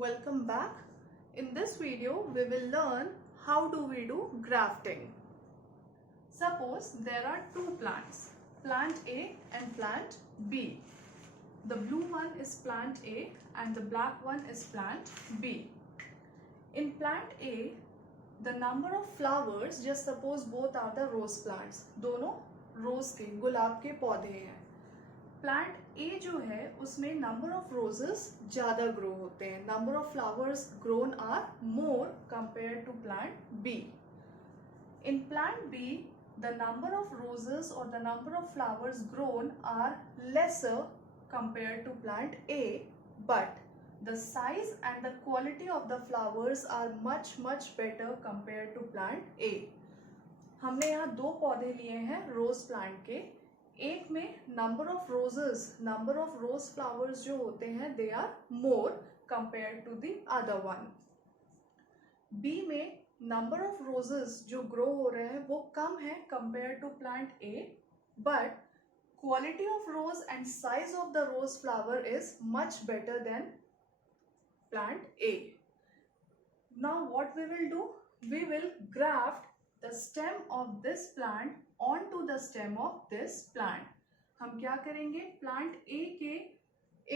welcome back. In this video, we will learn how do we do grafting. Suppose there are two plants, plant A and plant B. The blue one is plant A and the black one is plant B. In plant A, the number of flowers, just suppose both are the rose plants, दोनों रोज के गुलाब के पौधे हैं. Plant A जो है उसमें number of roses ज्यादा grow होते हैं, number of flowers grown are more compare to plant B. In plant B the number of roses or the number of flowers grown are lesser compare to plant A, but the size and the quality of the flowers are much better compared to plant A. हमने यहाँ दो पौधे लिए हैं rose plant के. एक में number of rose flowers जो होते हैं they are more compare to the other one. B में नंबर ऑफ रोजेस जो ग्रो हो रहे हैं वो कम है compare to plant A, but quality of rose and size of the rose flower is much better than plant A. Now what we will do? We will graft the stem of this plant onto the stem of this plant. हम क्या करेंगे? Plant A के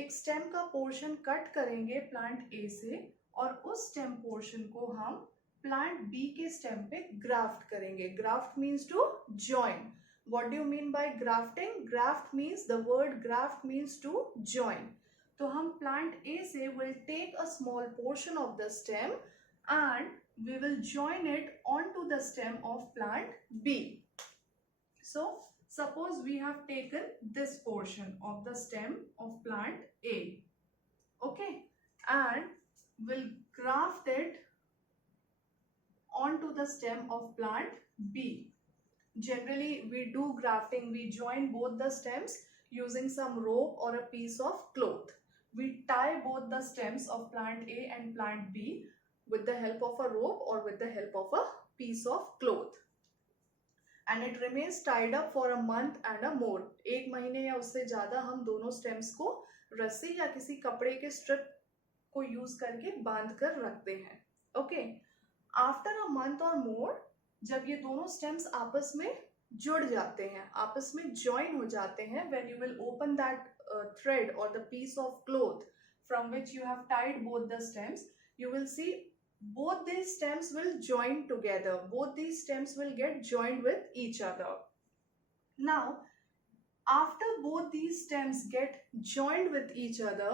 एक stem का portion cut करेंगे plant A से और उस स्टेम पोर्शन को हम प्लांट B के स्टेम पे ग्राफ्ट करेंगे. Graft means to join. What do you mean by grafting? Graft means, the word graft means to join. तो हम प्लांट A से will take a small portion of the stem and we will join it onto the stem of plant B. So suppose we have taken this portion of the stem of plant A, okay, and we'll graft it onto the stem of plant B. Generally we do grafting, we join both the stems using some rope or a piece of cloth. We tie both the stems of plant A and plant B with the help of a rope or with the help of a piece of cloth. And it remains tied up for a month and a more. एक महीने या उससे ज़्यादा हम दोनों stems को रस्सी या किसी कपड़े के strip को use करके बांध कर रखते हैं. Okay. After a month or more, जब ये दोनों stems आपस में जुड़ जाते हैं, आपस में join हो जाते हैं, when you will open that thread or the piece of cloth from which you have tied both the stems, you will see both these stems will join together. Both these stems will get joined with each other. Now, after both these stems get joined with each other,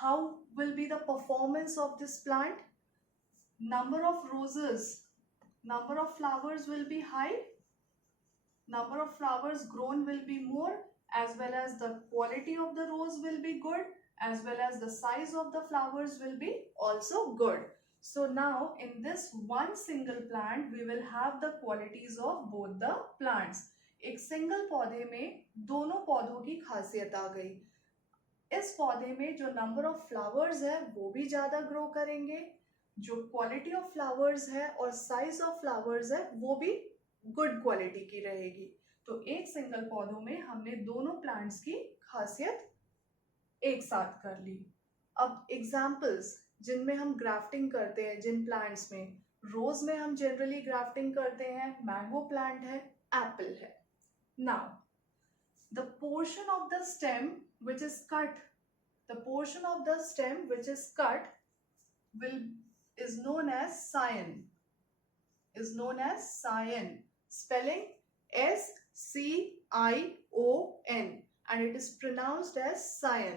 how will be the performance of this plant? Number of roses, number of flowers will be high, number of flowers grown will be more, as well as the quality of the rose will be good, as well as the size of the flowers will be also good. So now in this one single plant we will have the qualities of both the plants. एक single पौधे में दोनों पौधों की खासियत आ गई. इस पौधे में जो नंबर ऑफ फ्लावर्स है वो भी ज्यादा ग्रो करेंगे, जो क्वालिटी ऑफ फ्लावर्स है और साइज ऑफ फ्लावर्स है वो भी गुड क्वालिटी की रहेगी. तो एक सिंगल पौधों में हमने दोनों प्लांट्स की खासियत एक साथ कर ली. अब एग्जाम्पल्स जिनमें हम ग्राफ्टिंग करते हैं, जिन प्लांट्स में, रोज में हम जनरली ग्राफ्टिंग करते हैं, मैंगो प्लांट है, एप्पल है. Now the portion of the stem which is cut, the portion of the stem which is cut will is known as scion, is known as scion, spelling S-C-I-O-N, and it is pronounced as scion.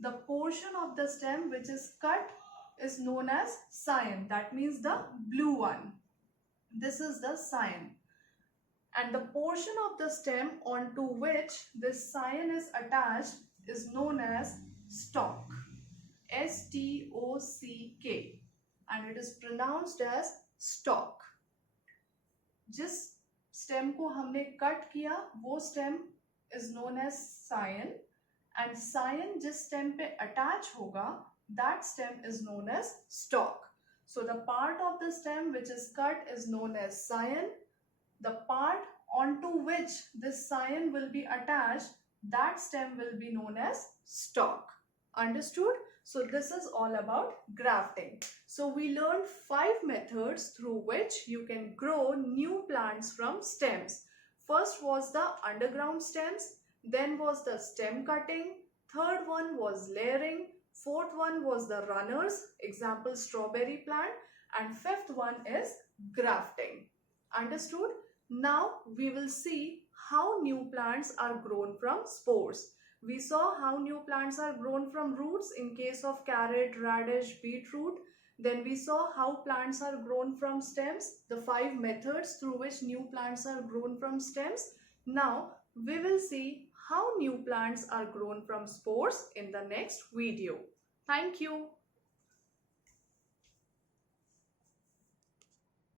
The portion of the stem which is cut is known as scion. That means the blue one. This is the scion. And the portion of the stem onto which this scion is attached is known as stalk. S-T-O-C-K. And it is pronounced as stalk. जिस stem को हमने cut किया वो stem is known as scion, and scion जिस stem पे attach होगा that stem is known as stock. So the part of the stem which is cut is known as scion. The part onto which this scion will be attached, that stem will be known as stalk. Understood? So this is all about grafting. So we learned 5 methods through which you can grow new plants from stems. First was the underground stems, then was the stem cutting, third one was layering, fourth one was the runners, example strawberry plant, and fifth one is grafting. Understood? Now we will see how new plants are grown from spores. We saw how new plants are grown from roots in case of carrot, radish, beetroot. Then we saw how plants are grown from stems, the 5 methods through which new plants are grown from stems. Now we will see how new plants are grown from spores in the next video. Thank you.